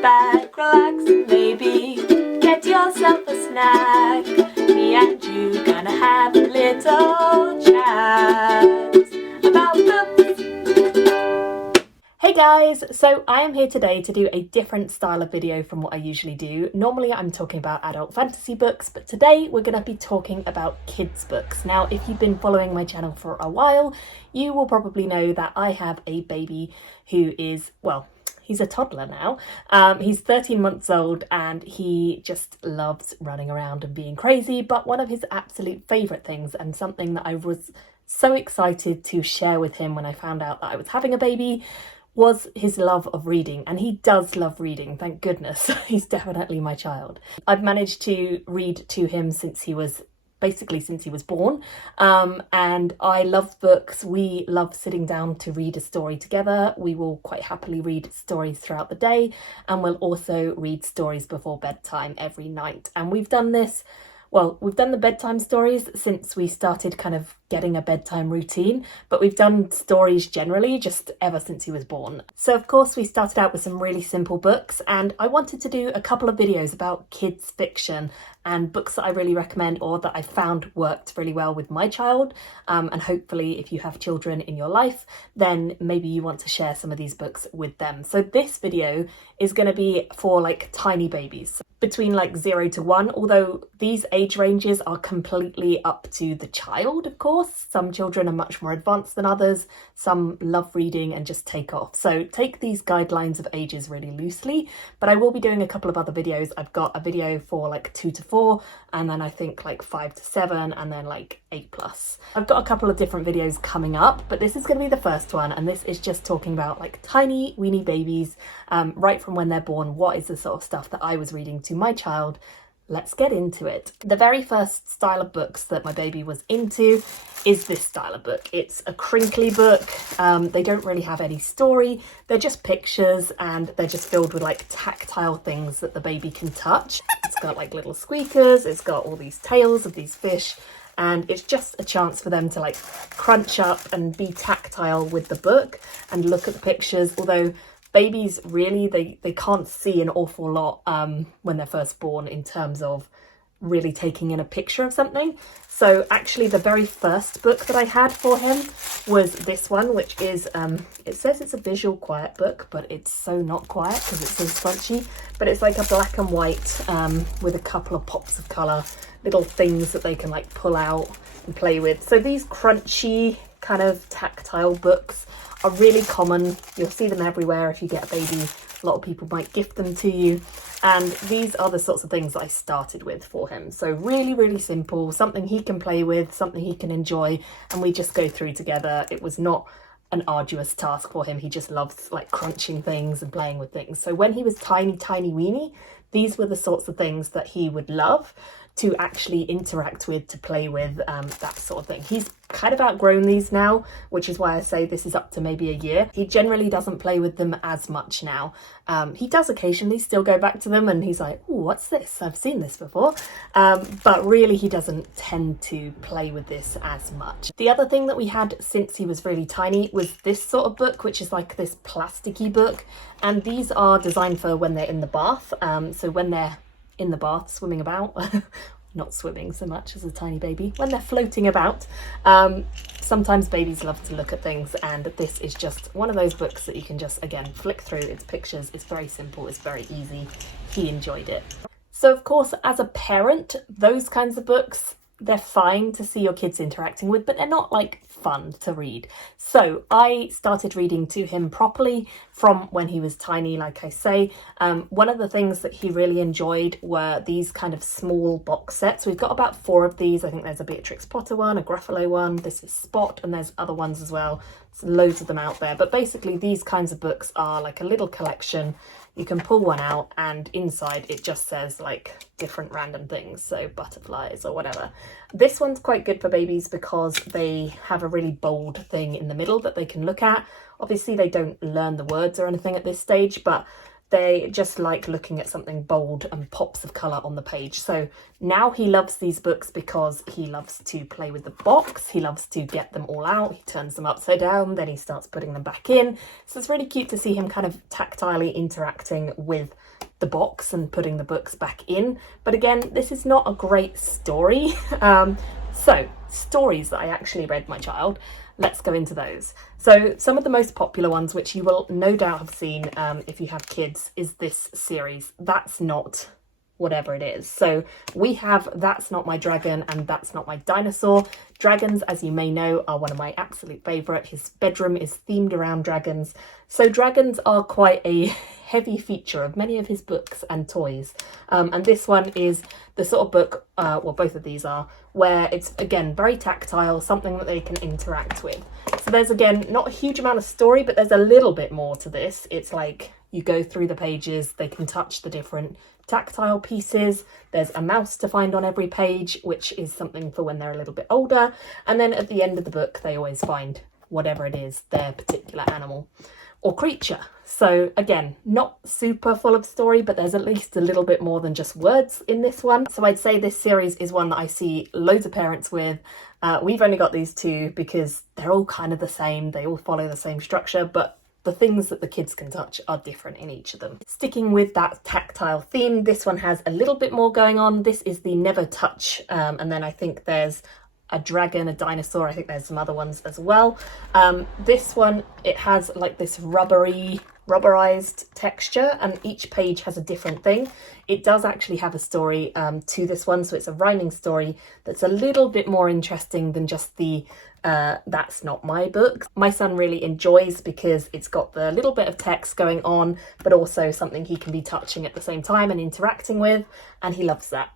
back, relax, and maybe get yourself a snack. Me and you gonna have a little chat about books. Hey guys, so I am here today to do a different style of video from what I usually do. Normally I'm talking about adult fantasy books, but today we're going to be talking about kids books. Now, if you've been following my channel for a while, you will probably know that I have a baby who is, well, he's a toddler now. He's 13 months old and he just loves running around and being crazy. But one of his absolute favourite things, and something that I was so excited to share with him when I found out that I was having a baby, was his love of reading. And he does love reading, thank goodness. He's definitely my child. I've managed to read to him since he was born, and I love books. We love sitting down to read a story together. We will quite happily read stories throughout the day, and we'll also read stories before bedtime every night. And we've done this, well, we've done the bedtime stories since we started kind of getting a bedtime routine, but we've done stories generally just ever since he was born. So of course we started out with some really simple books, and I wanted to do a couple of videos about kids fiction and books that I really recommend or that I found worked really well with my child, and hopefully if you have children in your life, then maybe you want to share some of these books with them. So this video is going to be for like tiny babies between like 0 to 1, although these age ranges are completely up to the child, of course. Some children are much more advanced than others. Some love reading and just take off. So take these guidelines of ages really loosely, but I will be doing a couple of other videos. I've got a video for like 2 to 4, and then I think like 5 to 7, and then like 8+. I've got a couple of different videos coming up, but this is going to be the first one, and this is just talking about like tiny weeny babies, right from when they're born. What is the sort of stuff that I was reading to my child? Let's get into it. The very first style of books that my baby was into is this style of book. It's a crinkly book. They don't really have any story. They're just pictures, and they're just filled with like tactile things that the baby can touch. It's got like little squeakers. It's got all these tails of these fish, and it's just a chance for them to like crunch up and be tactile with the book and look at the pictures. Although babies really, they can't see an awful lot when they're first born in terms of really taking in a picture of something. So actually the very first book that I had for him was this one, which is, it says it's a visual quiet book, but it's so not quiet because it's so scrunchy. But it's like a black and white with a couple of pops of colour, little things that they can like pull out and play with. So these crunchy kind of tactile books are really common. You'll see them everywhere if you get a baby. A lot of people might gift them to you, and these are the sorts of things that I started with for him. So really, really simple, something he can play with, something he can enjoy, and we just go through together. It was not an arduous task for him. He just loves like crunching things and playing with things. So when he was tiny weeny, these were the sorts of things that he would love to actually interact with, to play with, that sort of thing. He's kind of outgrown these now, which is why I say this is up to maybe a year. He generally doesn't play with them as much now. He does occasionally still go back to them, and he's like, oh, what's this? I've seen this before. But really he doesn't tend to play with this as much. The other thing that we had since he was really tiny was this sort of book, which is like this plasticky book, and these are designed for when they're in the bath. So when they're in the bath swimming about, not swimming so much as a tiny baby, when they're floating about. Sometimes babies love to look at things, and this is just one of those books that you can just, again, flick through. It's pictures, it's very simple, it's very easy. He enjoyed it. So of course, as a parent, those kinds of books, they're fine to see your kids interacting with, but they're not like fun to read. So I started reading to him properly from when he was tiny, like I say. One of the things that he really enjoyed were these kind of small box sets. We've got about 4 of these. I think there's a Beatrix Potter one, a Gruffalo one, this is Spot, and there's other ones as well. There's loads of them out there. But basically these kinds of books are like a little collection. You can pull one out, and inside it just says like different random things, so butterflies or whatever. This one's quite good for babies because they have a really bold thing in the middle that they can look at. Obviously they don't learn the words or anything at this stage, but They just like looking at something bold and pops of colour on the page. So now he loves these books because he loves to play with the box. He loves to get them all out. He turns them upside down, then he starts putting them back in. So it's really cute to see him kind of tactilely interacting with the box and putting the books back in. But again, this is not a great story. So stories that I actually read my child. Let's go into those. So some of the most popular ones, which you will no doubt have seen if you have kids, is this series, That's Not Whatever It Is. So we have That's Not My Dragon and That's Not My Dinosaur. Dragons, as you may know, are one of my absolute favourite. His bedroom is themed around dragons. So dragons are quite a heavy feature of many of his books and toys. And this one is the sort of book, well, both of these are, where it's, again, very tactile, something that they can interact with. So there's, again, not a huge amount of story, but there's a little bit more to this. It's like you go through the pages, they can touch the different tactile pieces. There's a mouse to find on every page, which is something for when they're a little bit older. And then at the end of the book, they always find whatever it is, their particular animal or creature. So again, not super full of story, but there's at least a little bit more than just words in this one. So I'd say this series is one that I see loads of parents with. We've only got these two because they're all kind of the same. They all follow the same structure, but the things that the kids can touch are different in each of them. Sticking with that tactile theme, this one has a little bit more going on. This is the Never Touch, and then I think there's a dragon, a dinosaur, I think there's some other ones as well. This one, it has like this rubberized texture, and each page has a different thing. It does actually have a story to this one, so it's a rhyming story that's a little bit more interesting than just the That's Not My Book. My son really enjoys because it's got the little bit of text going on, but also something he can be touching at the same time and interacting with, and he loves that.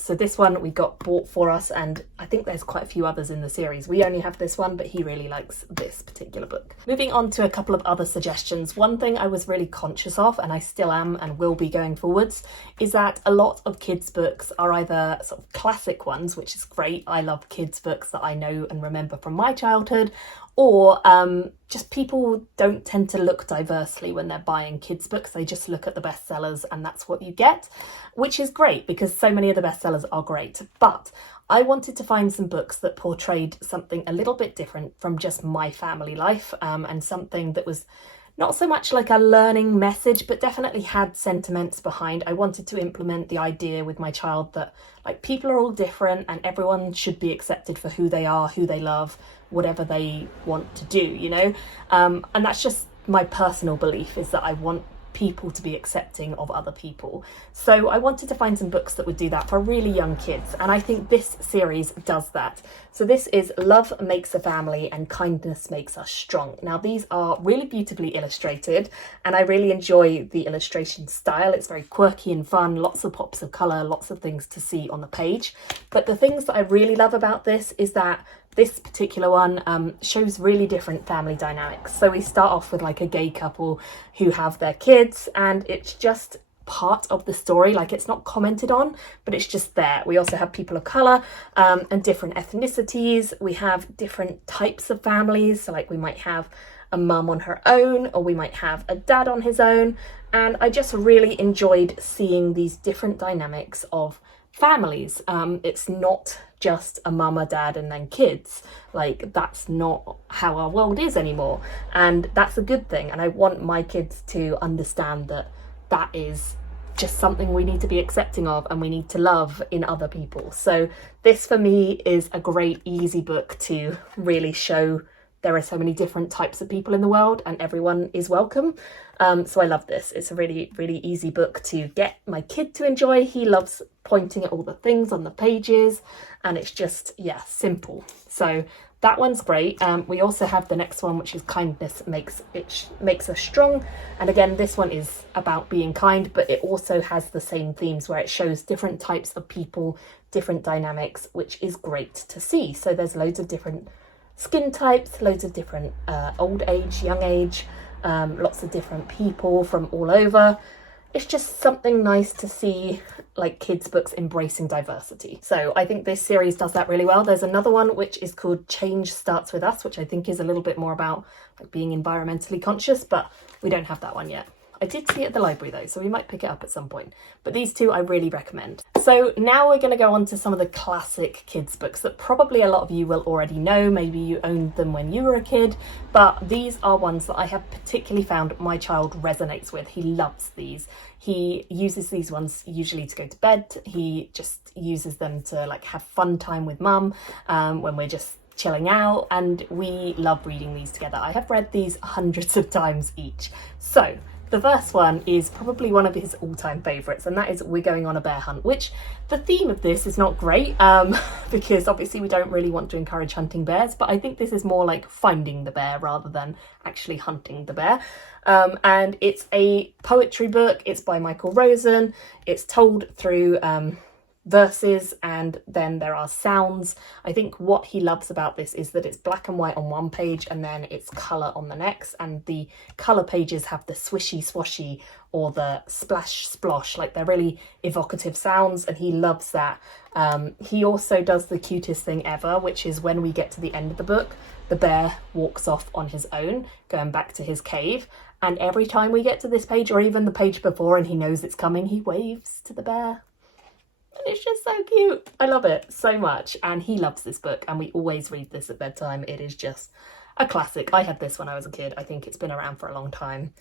So this one we got bought for us, and I think there's quite a few others in the series. We only have this one, but he really likes this particular book. Moving on to a couple of other suggestions. One thing I was really conscious of, and I still am and will be going forwards, is that a lot of kids' books are either sort of classic ones, which is great. I love kids' books that I know and remember from my childhood, or just people don't tend to look diversely when they're buying kids' books. They just look at the bestsellers and that's what you get, which is great because so many of the bestsellers are great. But I wanted to find some books that portrayed something a little bit different from just my family life, and something that was not so much like a learning message, but definitely had sentiments behind. I wanted to implement the idea with my child that like people are all different and everyone should be accepted for who they are, who they love, whatever they want to do, you know? And that's just my personal belief, is that I want people to be accepting of other people. So I wanted to find some books that would do that for really young kids, and I think this series does that. So this is Love Makes a Family and Kindness Makes Us Strong. Now these are really beautifully illustrated, and I really enjoy the illustration style. It's very quirky and fun, lots of pops of colour, lots of things to see on the page. But the things that I really love about this is that this particular one shows really different family dynamics. So we start off with like a gay couple who have their kids, and it's just part of the story. Like, it's not commented on, but it's just there. We also have people of colour and different ethnicities. We have different types of families. So like we might have a mum on her own, or we might have a dad on his own. And I just really enjoyed seeing these different dynamics of families. It's not just a mum, a dad, and then kids. Like, that's not how our world is anymore, and that's a good thing. And I want my kids to understand that that is just something we need to be accepting of and we need to love in other people. So this for me is a great easy book to really show there are so many different types of people in the world and everyone is welcome. So I love this. It's a really, really easy book to get my kid to enjoy. He loves pointing at all the things on the pages, and it's just, yeah, simple. So that one's great. We also have the next one, which is Kindness Makes Us Strong. And again, this one is about being kind, but it also has the same themes where it shows different types of people, different dynamics, which is great to see. So there's loads of different skin types, loads of different old age, young age, lots of different people from all over. It's just something nice to see, like, kids' books embracing diversity. So I think this series does that really well. There's another one which is called Change Starts With Us, which I think is a little bit more about like being environmentally conscious, but we don't have that one yet. I did see it at the library though, so we might pick it up at some point. But these two I really recommend. So now we're going to go on to some of the classic kids books that probably a lot of you will already know. Maybe you owned them when you were a kid, but these are ones that I have particularly found my child resonates with. He loves these. He uses these ones usually to go to bed. He just uses them to like have fun time with mum when we're just chilling out, and we love reading these together. I have read these hundreds of times each. So the first one is probably one of his all-time favourites, and that is We're Going on a Bear Hunt, which the theme of this is not great because obviously we don't really want to encourage hunting bears, but I think this is more like finding the bear rather than actually hunting the bear. And it's a poetry book. It's by Michael Rosen. It's told through verses, and then there are sounds. I think what he loves about this is that it's black and white on one page and then it's colour on the next, and the colour pages have the swishy swashy or the splash splosh, like they're really evocative sounds, and he loves that. He also does the cutest thing ever, which is when we get to the end of the book, the bear walks off on his own, going back to his cave, and every time we get to this page, or even the page before and he knows it's coming, he waves to the bear. And it's just so cute. I love it so much, and he loves this book, and we always read this at bedtime. It is just a classic. I had this when I was a kid. I think it's been around for a long time.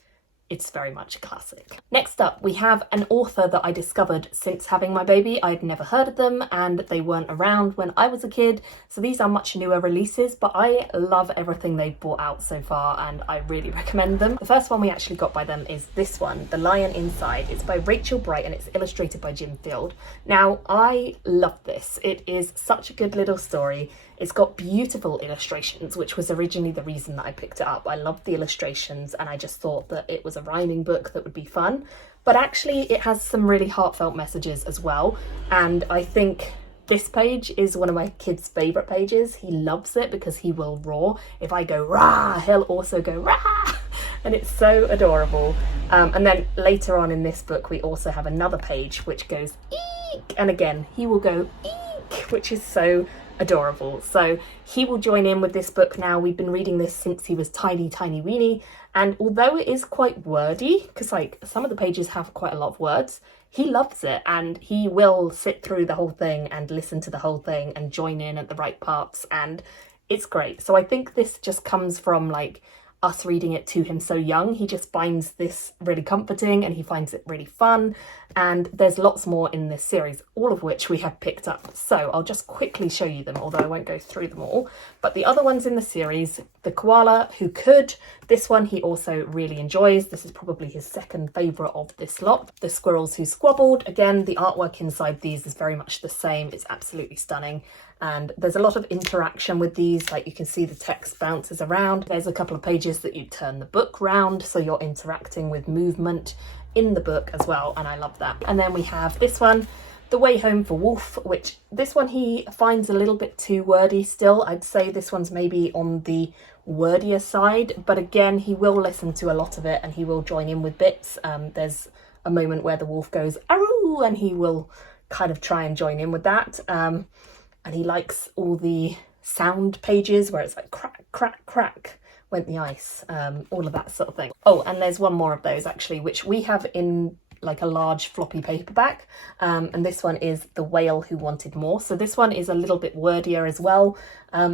It's very much a classic. Next up, we have an author that I discovered since having my baby. I'd never heard of them, and they weren't around when I was a kid, so these are much newer releases, but I love everything they've brought out so far, and I really recommend them. The first one we actually got by them is this one, The Lion Inside. It's by Rachel Bright, and it's illustrated by Jim Field. Now, I love this. It is such a good little story. It's got beautiful illustrations, which was originally the reason that I picked it up. I loved the illustrations, and I just thought that it was a rhyming book that would be fun. But actually it has some really heartfelt messages as well, and I think this page is one of my kids' favourite pages. He loves it because he will roar. If I go rah, he'll also go rah, and it's so adorable. And then later on in this book we also have another page which goes eek, and again he will go eek, which is so adorable. So he will join in with this book now. We've been reading this since he was tiny weeny, and although it is quite wordy, because like some of the pages have quite a lot of words, he loves it, and he will sit through the whole thing and listen to the whole thing and join in at the right parts, and it's great. So I think this just comes from like us reading it to him so young. He just finds this really comforting, and he finds it really fun, and there's lots more in this series, all of which we have picked up. So I'll just quickly show you them, although I won't go through them all. But the other ones in the series, The Koala Who Could, this one he also really enjoys. This is probably his second favourite of this lot. The Squirrels Who Squabbled, again the artwork inside these is very much the same. It's absolutely stunning, and there's a lot of interaction with these. Like you can see the text bounces around. There's a couple of pages that you turn the book round, so you're interacting with movement in the book as well, and I love that. And then we have this one, The Way Home for Wolf, which this one he finds a little bit too wordy still. I'd say this one's maybe on the wordier side, but again he will listen to a lot of it and he will join in with bits. There's a moment where the wolf goes aroo, and he will kind of try and join in with that. And he likes all the sound pages where it's like crack, crack, crack went the ice, all of that sort of thing. Oh, and there's one more of those actually, which we have in like a large floppy paperback, and this one is The Whale Who Wanted More. So this one is a little bit wordier as well.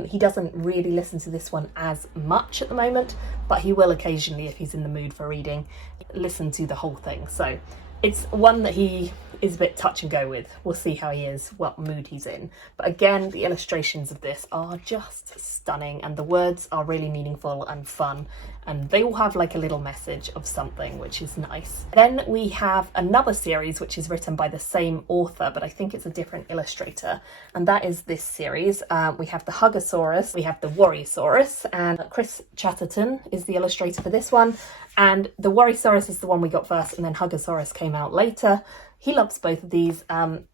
He doesn't really listen to this one as much at the moment, but he will occasionally, if he's in the mood for reading, listen to the whole thing. So it's one that he is a bit touch and go with. We'll see how he is, what mood he's in. But again, the illustrations of this are just stunning, and the words are really meaningful and fun, and they all have like a little message of something, which is nice. Then we have another series which is written by the same author, but I think it's a different illustrator, and that is this series. We have the Hugosaurus, we have the Worryosaurus, and Chris Chatterton is the illustrator for this one. And the Worryosaurus is the one we got first, and then Hugosaurus came out later. He loves both of these.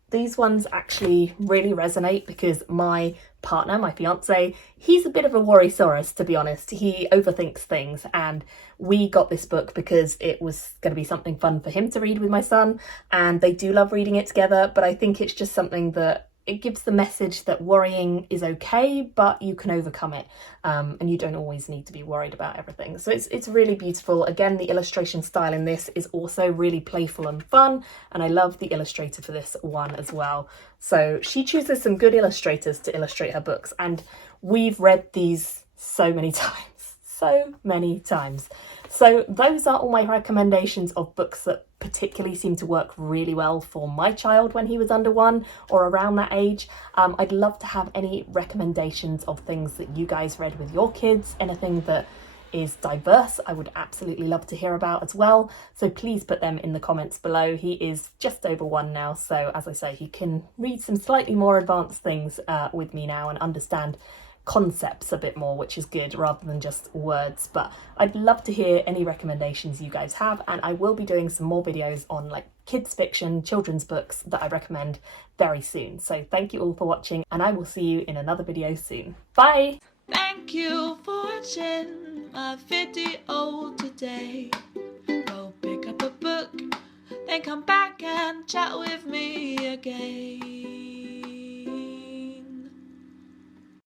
These ones actually really resonate because my partner, my fiance, he's a bit of a Worryosaurus, to be honest. He overthinks things, and we got this book because it was going to be something fun for him to read with my son, and they do love reading it together, but I think it's just something that it gives the message that worrying is okay, but you can overcome it, and you don't always need to be worried about everything. So it's really beautiful. Again, the illustration style in this is also really playful and fun, and I love the illustrator for this one as well. So she chooses some good illustrators to illustrate her books, and we've read these so many times, so many times. So those are all my recommendations of books that particularly seem to work really well for my child when he was under 1 or around that age. I'd love to have any recommendations of things that you guys read with your kids, anything that is diverse. I would absolutely love to hear about as well. So please put them in the comments below. He is just over 1 now, so as I say, he can read some slightly more advanced things with me now and understand concepts a bit more, which is good, rather than just words. But I'd love to hear any recommendations you guys have, and I will be doing some more videos on like kids fiction, children's books that I recommend very soon. So thank you all for watching, and I will see you in another video soon. Bye! Thank you for watching my video today. Go pick up a book, then come back and chat with me again.